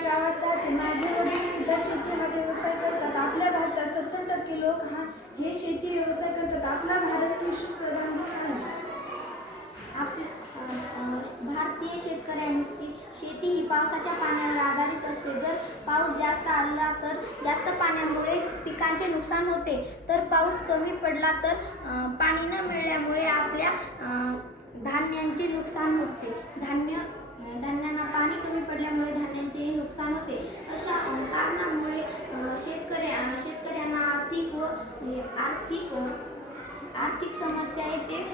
गावात राहते माझे वडील सुद्धा शेती हा व्यवसाय करतात. आपल्या भारतात सत्तर टक्के लोक हा हे शेती व्यवसाय करतात. आपला भारत कृषी प्रधान देश आहे भारतीय शेतकऱ्यांची शेती ही पावसाच्या पाण्यावर आधारित असते. जर पाऊस जास्त आला तर जास्त पाण्यामुळे पिकांचे नुकसान होते. तर पाऊस कमी पडला तर पाणी न मिळाल्यामुळे आपल्या धान्यांचे नुकसान होते. धान्य धान्यांना पाणी कमी पडते धान्यांचेही नुकसान होते अशा अ, कारणामुळे अ, शेतकऱ्या शेतकऱ्यांना आर्थिक व हे, आर्थिक समस्या येते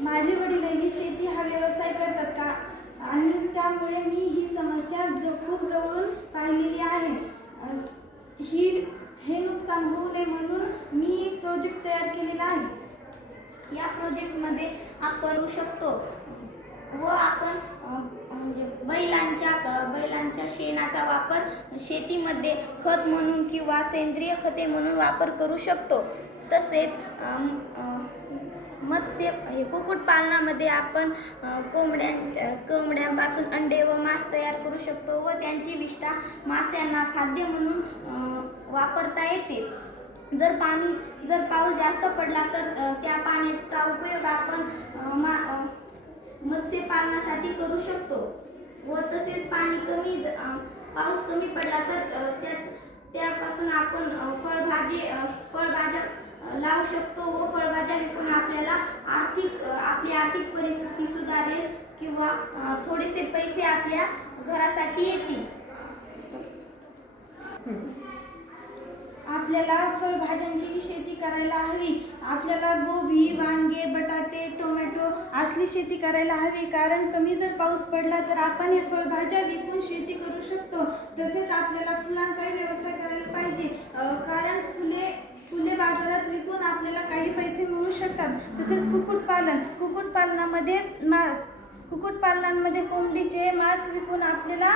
माझे वडीलही शेती हा व्यवसाय करतात का? आणि त्यामुळे मी ही समस्या ज खूप जवळून पाहिलेली आहे. ही हे नुकसान होऊ नये म्हणून मी प्रोजेक्ट तयार केलेला आहे. या प्रोजेक्टमध्ये आपण करू शकतो. व आपण म्हणजे बैलांच्या बैलांच्या शेणाचा वापर शेतीमध्ये खत म्हणून किंवा सेंद्रिय खते म्हणून वापर करू शकतो. तसेच मत्स्य हे कुक्कुटपालनामध्ये आपण कोंबड्यां कोंबड्यांपासून अंडे व मांस तयार करू शकतो व त्यांची विष्ठा माशांना खाद्य म्हणून वापरता येते. जर पाणी जर पाऊस जास्त पडला तर त्या पाण्याचा उपयोग आपण मा मत्स्यपालनासाठी करू शकतो. व तसेच पाणी कमी ज- पाऊस कमी पडला तर त्याच त्यापासून आपण फळभाजी फळभाज्या लावू शकतो व फळभाज्या विकून आपल्याला आर्थिक आपली आर्थिक परिस्थिती सुधारेल किंवा थोडेसे पैसे आपल्या घरासाठी येतील. आपल्याला फळभाज्यांची शेती करायला हवी. आपल्याला गोबी वांगे बटाटे टोमॅटो असली शेती करायला हवी. कारण कमी जर पाऊस पडला तर आपण या फळभाज्या विकून शेती करू शकतो. तसेच आपल्याला फुलांचाही व्यवसाय करायला पाहिजे. कारण फुले फुले बाजारात विकून आपल्याला काही पैसे मिळू शकतात. तसेच कुक्कुटपालन कुक्कुटपालनामध्ये मा कुक्कुटपालनांमध्ये कोंबडीचे मांस विकून आपल्याला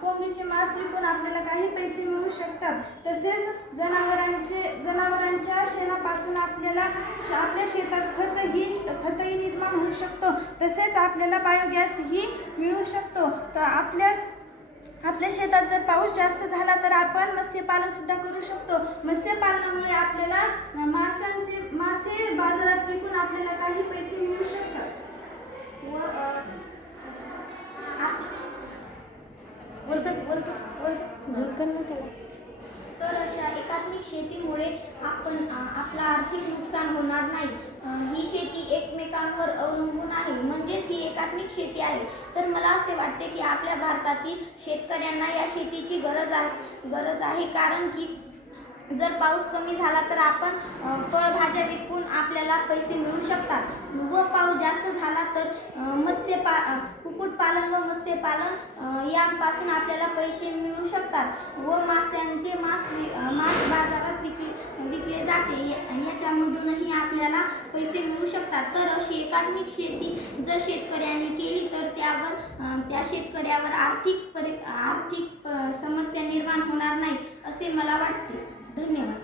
कोंबडीचे मांस विकून आपल्याला काही पैसे मिळू शकतात. तसेच जनावरांचे जनावरांच्या शेणापासून आपल्याला श- आपल्या शेतात खत शकतो. तसेच आपल्याला बायोगॅसही मिळू शकतो. तर आपल्या आपल्या शेतात जर पाऊस जास्त झाला तर आपण मत्स्यपालन सुद्धा करू शकतो. मत्स्यपालनामुळे आपल्याला अ, माशांचे मासे बाजारात विकून आपल्याला काही पैसे मिळू शकतात. व बोलतो बोलतो त्याला. तर अशा एकात्मिक शेतीमुळे आपण आपला आर्थिक नुकसान होणार नाही. ही शेती एकमेकांवर अवलंबून आहे. म्हणजेच ही एकात्मिक शेती आहे. तर मला असे वाटते की आपल्या भारतातील शेतकऱ्यांना या शेतीची गरज आहे गरज आहे. कारण की जर पाऊस कमी झाला तर आपण फळभाज्या आपल्याला पैसे मिळू शकतात. व पाऊस जास्त झाला तर मत्स्यपा कुक्कुटपालन व मत्स्यपालन यापासून आपल्याला पैसे मिळू शकतात. व माशांचे मांस वि मांस बाजारात विकले विकले जाते. याच्यामधूनही आपल्याला पैसे मिळू शकतात. तर अशी एकात्मिक शेती जर शेतकऱ्यांनी केली तर त्यावर त्या शेतकऱ्यावर आर्थिक परि आर्थिक समस्या निर्माण होणार नाही असे मला वाटते. धन्यवाद.